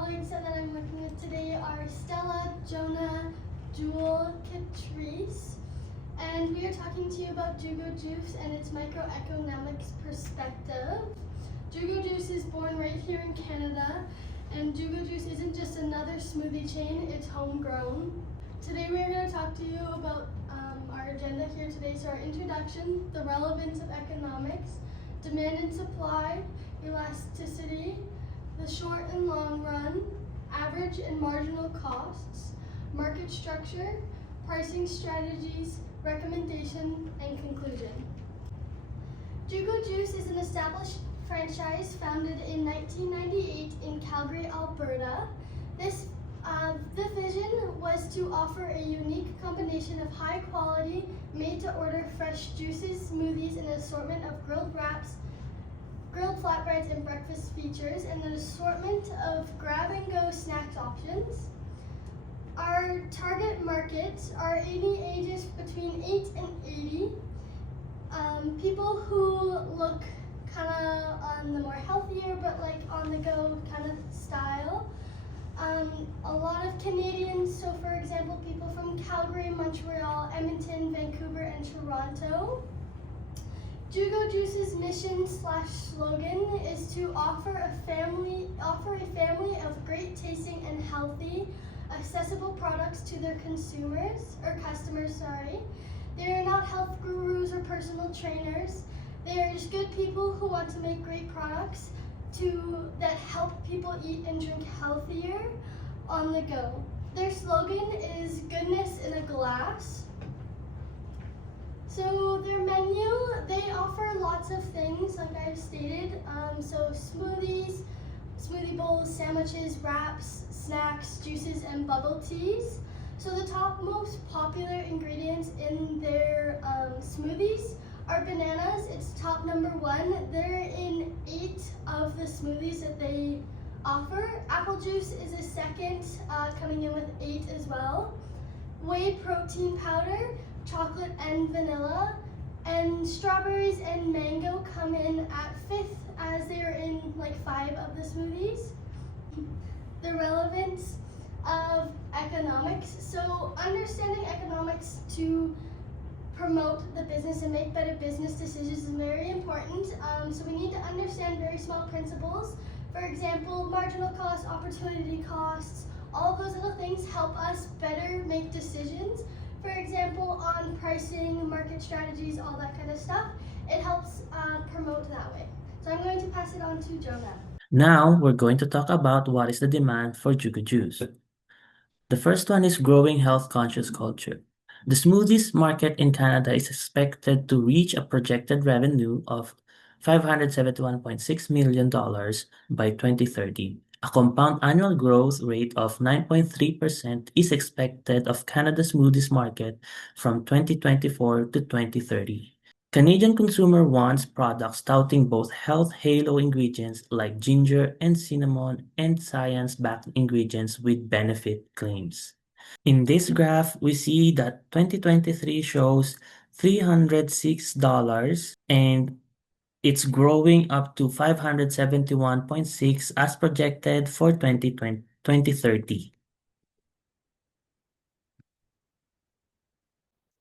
colleagues that I'm working with today are Stella, Jonah, Jewel, Catrice, and we are talking to you about Jugo Juice and its microeconomics perspective. Jugo Juice is born right here in Canada, and Jugo Juice isn't just another smoothie chain, it's homegrown. Today we are going to talk to you about our agenda here today. So our introduction, the relevance of economics, demand and supply, elasticity, the short and long run, average and marginal costs, market structure, pricing strategies, recommendation, and conclusion. Jugo Juice is an established franchise founded in 1998 in Calgary, Alberta. The vision was to offer a unique combination of high quality, made-to-order fresh juices, smoothies, and an assortment of grilled wraps, grilled flatbreads, and breakfast features, and an assortment of grab-and-go snacks options. Our target markets are any ages between 8 and 80. People who look kind of on the more healthier but like on the go kind of style. A lot of Canadians, so for example, people from Calgary, Montreal, Edmonton, Vancouver, and Toronto. Jugo Juice's mission/slogan is to offer a family of great tasting and healthy, accessible products to their customers. They are not health gurus or personal trainers. They are just good people who want to make great products that help people eat and drink healthier on the go. Their slogan is goodness in a glass. So their menu, they offer lots of things like I've stated. So smoothies, smoothie bowls, sandwiches, wraps, snacks, juices, and bubble teas. So the top most popular ingredients in their smoothies are bananas. It's top number 1. They're in 8 of the smoothies that they offer. Apple juice is a second, coming in with 8 as well. Whey protein powder, chocolate and vanilla, and strawberries and mango come in at 5th as they're in like 5 of the smoothies. The relevance of economics. So understanding economics to promote the business and make better business decisions is very important. So we need to understand very small principles. For example, marginal costs, opportunity costs, all of those little things help us better make decisions. For example, on pricing, market strategies, all that kind of stuff. It helps promote that way. So I'm going to pass it on to Jonah. Now, we're going to talk about what is the demand for Jugo Juice. The first one is growing health-conscious culture. The smoothies market in Canada is expected to reach a projected revenue of $571.6 million by 2030. A compound annual growth rate of 9.3% is expected of Canada's smoothies market from 2024 to 2030. Canadian consumer wants products touting both health halo ingredients like ginger and cinnamon and science-backed ingredients with benefit claims. In this graph, we see that 2023 shows $306 and it's growing up to 571.6 as projected for 2030.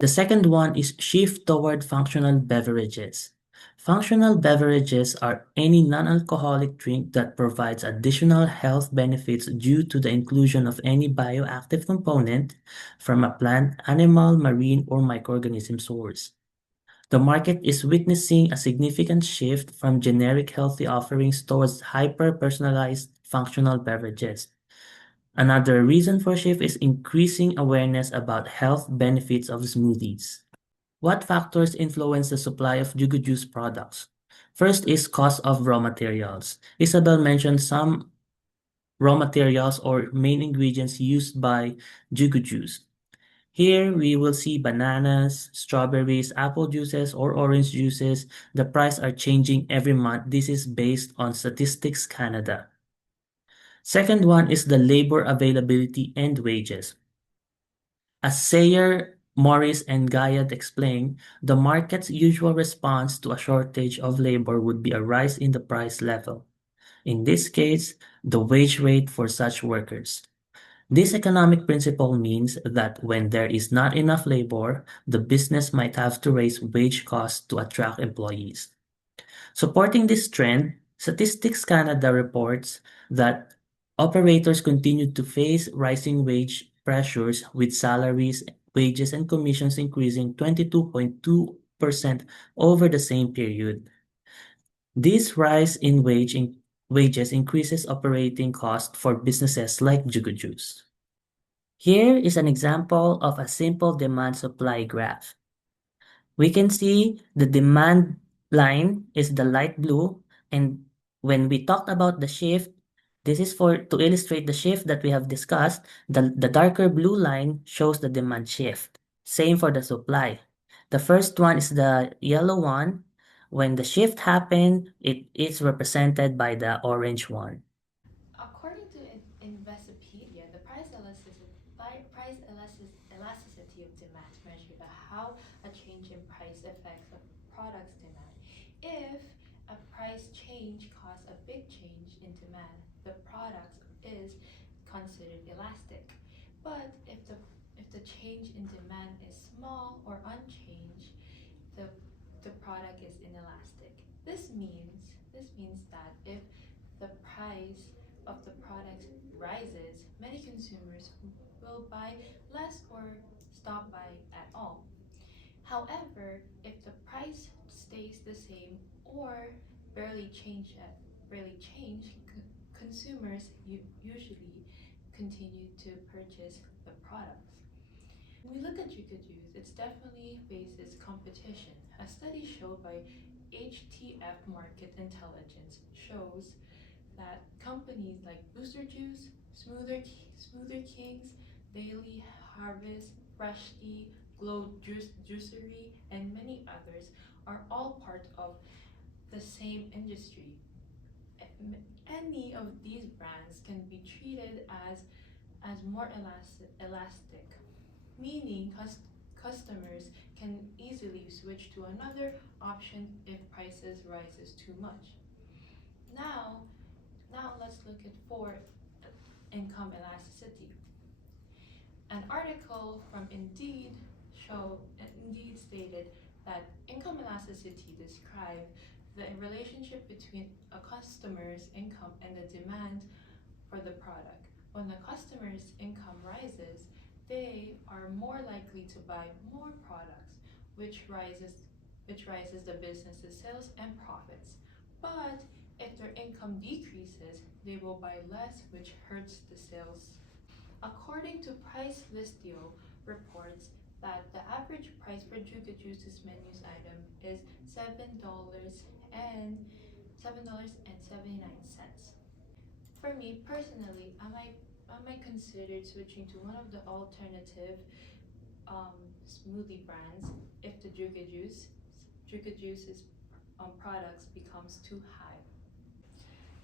The second one is shift toward functional beverages. Functional beverages are any non-alcoholic drink that provides additional health benefits due to the inclusion of any bioactive component from a plant, animal, marine, or microorganism source. The market is witnessing a significant shift from generic healthy offerings towards hyper-personalized functional beverages. Another reason for shift is increasing awareness about health benefits of smoothies. What factors influence the supply of Jugo Juice products? First is cost of raw materials. Isabel mentioned some raw materials or main ingredients used by Jugo Juice. Here we will see bananas, strawberries, apple juices, or orange juices. The price are changing every month. This is based on Statistics Canada. Second one is the labor availability and wages. As Sayer, Morris, and Gayad explained, the market's usual response to a shortage of labor would be a rise in the price level. in this case, the wage rate for such workers. This economic principle means that when there is not enough labor, the business might have to raise wage costs to attract employees. Supporting this trend, Statistics Canada reports that operators continue to face rising wage pressures with salaries, wages, and commissions increasing 22.2% over the same period. This rise in wages increases operating costs for businesses like Jugo Juice. Here is an example of a simple demand-supply graph. We can see the demand line is the light blue, and when we talked about the shift, this is for to illustrate the shift that we have discussed. The darker blue line shows the demand shift. Same for the supply. The first one is the yellow one. When the shift happened, it is represented by the orange one. According to Investopedia, the elasticity of demand measures how a change in price affects a product's demand. If a price change causes a big change in demand, the product is considered elastic. But if the change in demand is small or unchanged, the the product is inelastic. This means that if the price of the product rises, many consumers will buy less or stop buying at all. However, if the price stays the same or barely change at barely change, consumers usually continue to purchase the products. When we look at Jugo Juice, it's definitely faces competition. A study showed by HTF Market Intelligence shows that companies like Booster Juice, Smoother Kings, Daily Harvest, Freshly, Juicery, and many others are all part of the same industry. Any of these brands can be treated as more elastic, meaning customers can easily switch to another option if prices rises too much. Now, now let's look at four income elasticity. An article from Indeed stated that income elasticity described the relationship between a customer's income and the demand for the product. When the customer's income rises, they are more likely to buy more products, which rises the business's sales and profits. But if their income decreases, they will buy less, which hurts the sales. According to Pricelistio reports that the average price for Jugo Juice's menus item is $7.79. For me personally, I might consider switching to one of the alternative um, smoothie brands if the Jugo Juice's products becomes too high.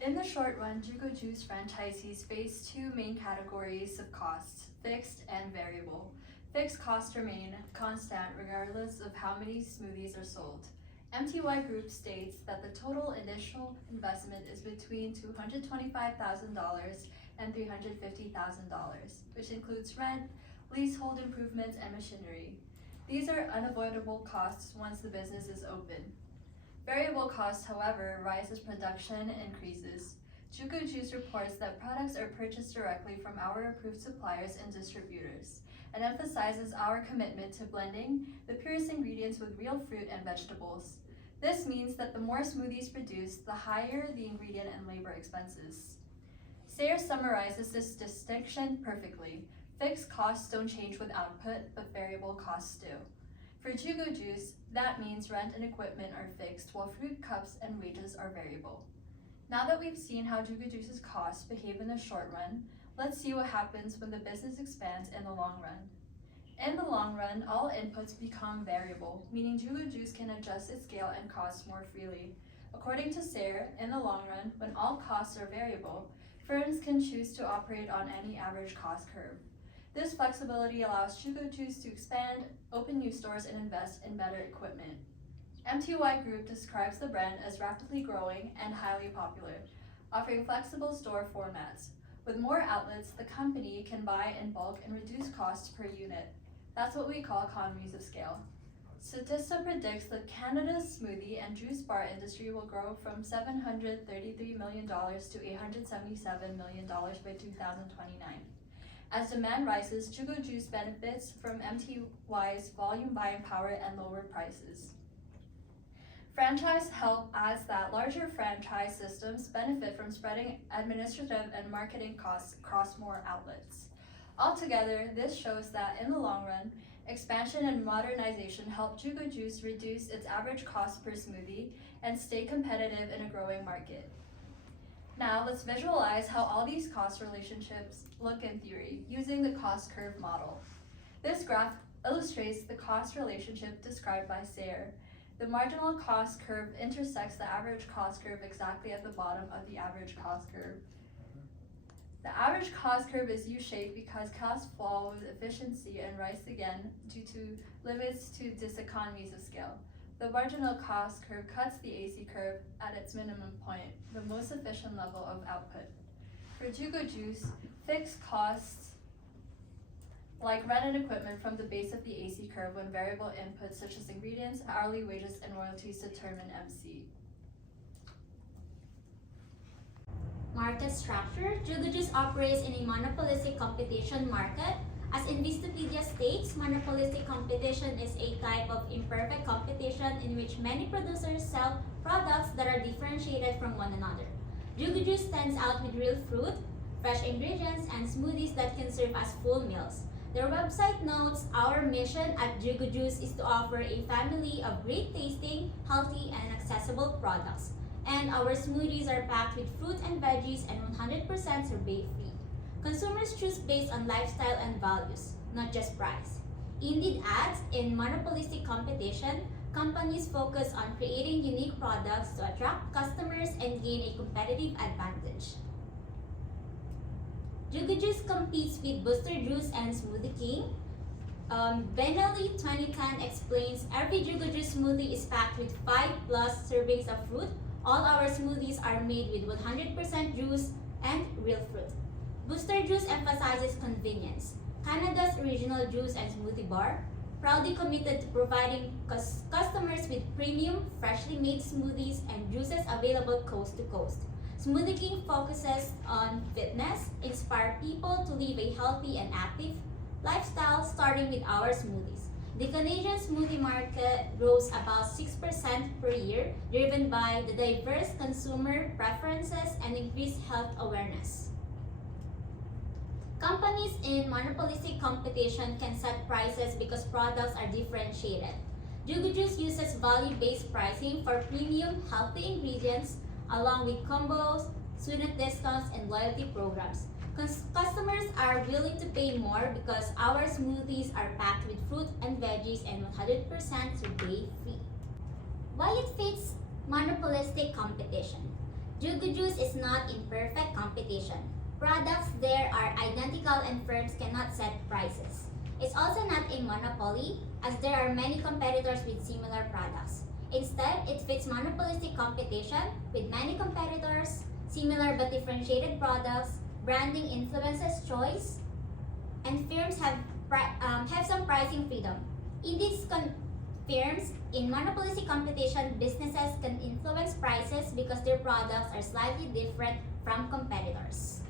In the short run, Jugo Juice franchisees face two main categories of costs, fixed and variable. Fixed costs remain constant regardless of how many smoothies are sold. MTY Group states that the total initial investment is between $225,000 and $350,000, which includes rent, leasehold improvements, and machinery. These are unavoidable costs once the business is open. Variable costs, however, rise as production increases. Jugo Juice reports that products are purchased directly from our approved suppliers and distributors, and emphasizes our commitment to blending the purest ingredients with real fruit and vegetables. This means that the more smoothies produced, the higher the ingredient and labor expenses. Sayre summarizes this distinction perfectly. Fixed costs don't change with output, but variable costs do. For Jugo Juice, that means rent and equipment are fixed, while fruit cups and wages are variable. Now that we've seen how Jugo Juice's costs behave in the short run, let's see what happens when the business expands in the long run. In the long run, all inputs become variable, meaning Jugo Juice can adjust its scale and costs more freely. According to Sayre, in the long run, when all costs are variable, firms can choose to operate on any average cost curve. This flexibility allows Jugo Juice to expand, open new stores, and invest in better equipment. MTY Group describes the brand as rapidly growing and highly popular. offering flexible store formats. With more outlets, the company can buy in bulk and reduce costs per unit. That's what we call economies of scale. Statista predicts that Canada's smoothie and juice bar industry will grow from $733 million to $877 million by 2029. As demand rises, Jugo Juice benefits from MTY's volume buying power and lower prices. Franchise help adds that larger franchise systems benefit from spreading administrative and marketing costs across more outlets. Altogether, this shows that in the long run, expansion and modernization help Jugo Juice reduce its average cost per smoothie and stay competitive in a growing market. Now, let's visualize how all these cost relationships look in theory using the cost curve model. This graph illustrates the cost relationship described by Sayre. The marginal cost curve intersects the average cost curve exactly at the bottom of the average cost curve. The average cost curve is U-shaped because costs fall with efficiency and rise again due to limits to diseconomies of scale. The marginal cost curve cuts the AC curve at its minimum point, the most efficient level of output. For Jugo Juice, fixed costs like rent and equipment from the base of the AC curve when variable inputs such as ingredients, hourly wages, and royalties determine MC. Market structure. Jugo Juice operates in a monopolistic competition market. As Invistopedia states, monopolistic competition is a type of imperfect competition in which many producers sell products that are differentiated from one another. Jugo Juice stands out with real fruit, fresh ingredients, and smoothies that can serve as full meals. Their website notes, our mission at Jugo Juice is to offer a family of great tasting, healthy, and accessible products. And our smoothies are packed with fruit and veggies and 100% sorbet-free. Consumers choose based on lifestyle and values, not just price. Indeed adds, in monopolistic competition, companies focus on creating unique products to attract customers and gain a competitive advantage. Jugo Juice competes with Booster Juice and Smoothie King. Benelli 2010 explains, every Jugo Juice smoothie is packed with 5+ servings of fruit. All our smoothies are made with 100% juice and real fruit. Booster Juice emphasizes convenience. Canada's original juice and smoothie bar, proudly committed to providing customers with premium, freshly made smoothies and juices available coast to coast. Smoothie King focuses on fitness, inspire people to live a healthy and active lifestyle, starting with our smoothies. The Canadian smoothie market grows about 6% per year, driven by the diverse consumer preferences and increased health awareness. Companies in monopolistic competition can set prices because products are differentiated. Jugo Juice uses value-based pricing for premium, healthy ingredients, along with combos, student discounts, and loyalty programs. Customers are willing to pay more because our smoothies are packed with fruit and veggies and 100% sorbet-free. Why it fits monopolistic competition? Jugo Juice is not in perfect competition. Products there are identical and firms cannot set prices. It's also not a monopoly, as there are many competitors with similar products. Instead, it fits monopolistic competition with many competitors, similar but differentiated products, branding influences choice, and firms have some pricing freedom. In these firms, in monopolistic competition, businesses can influence prices because their products are slightly different from competitors.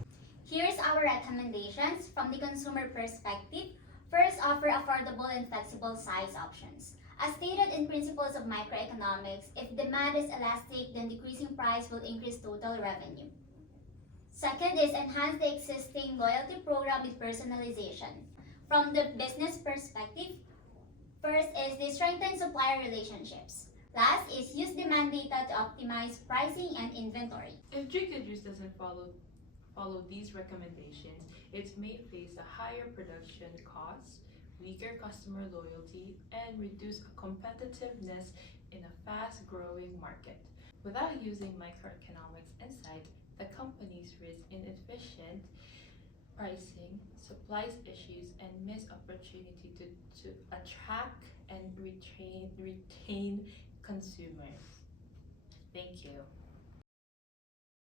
Here's our recommendations from the consumer perspective. First, offer affordable and flexible size options. As stated in Principles of Microeconomics, if demand is elastic, then decreasing price will increase total revenue. Second is enhance the existing loyalty program with personalization. From the business perspective, first is the strengthen supplier relationships. Last is use demand data to optimize pricing and inventory. If Jugo Juice doesn't follow these recommendations, it may face a higher production cost, weaker customer loyalty, and reduce competitiveness in a fast-growing market. Without using microeconomics insight, the companies risk inefficient pricing, supplies issues, and missed opportunity to attract and retain consumers. Thank you.